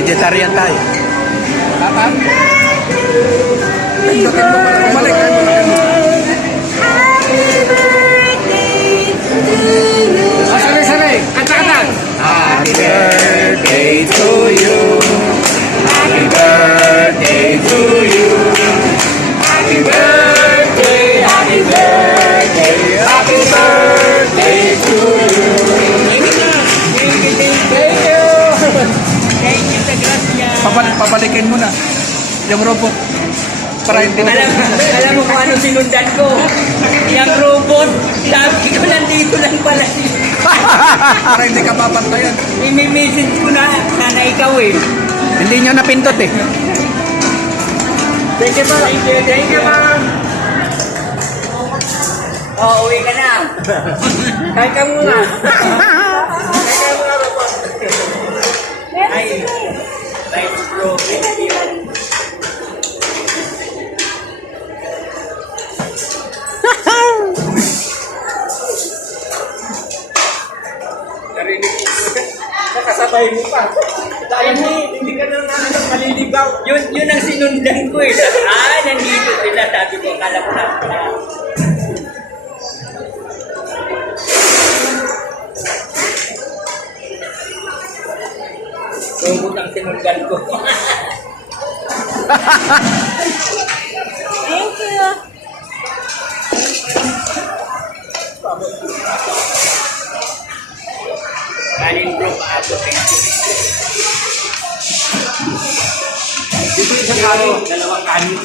vegetarian tayo. Tata? Pindutin mo pala. Bumalik. Sabi. Kanta. Happy birthday to you. Happy birthday to you. Happy birthday, happy birthday, happy birthday to you. Thank you sa grasya. Papalikin mo na. Yung robot. Para hindi na. Alam mo kung ano sinundan ko? Yung robot, sabi ko nandito lang pala siya. Para hindi ka papantayan. I-message ko na, sana ikaw eh. Hindi nyo napindot eh. Thank you, ma'am. Thank you, ma'am. Oh, uwi ka na. Kain ka muna. Kain ka muna, robot. Ay, nice bro. Narinig ko. Nakasabay mo pa. Dahil hindi ka na maliligaw. Yun ang sinundan ko eh. Nandito sila. Sabi ko, akala ko na. Robot ang sinundan ko. Thank you. Kanin bro, paabot. Thank you. Dito isang kanin, dalawang kanin.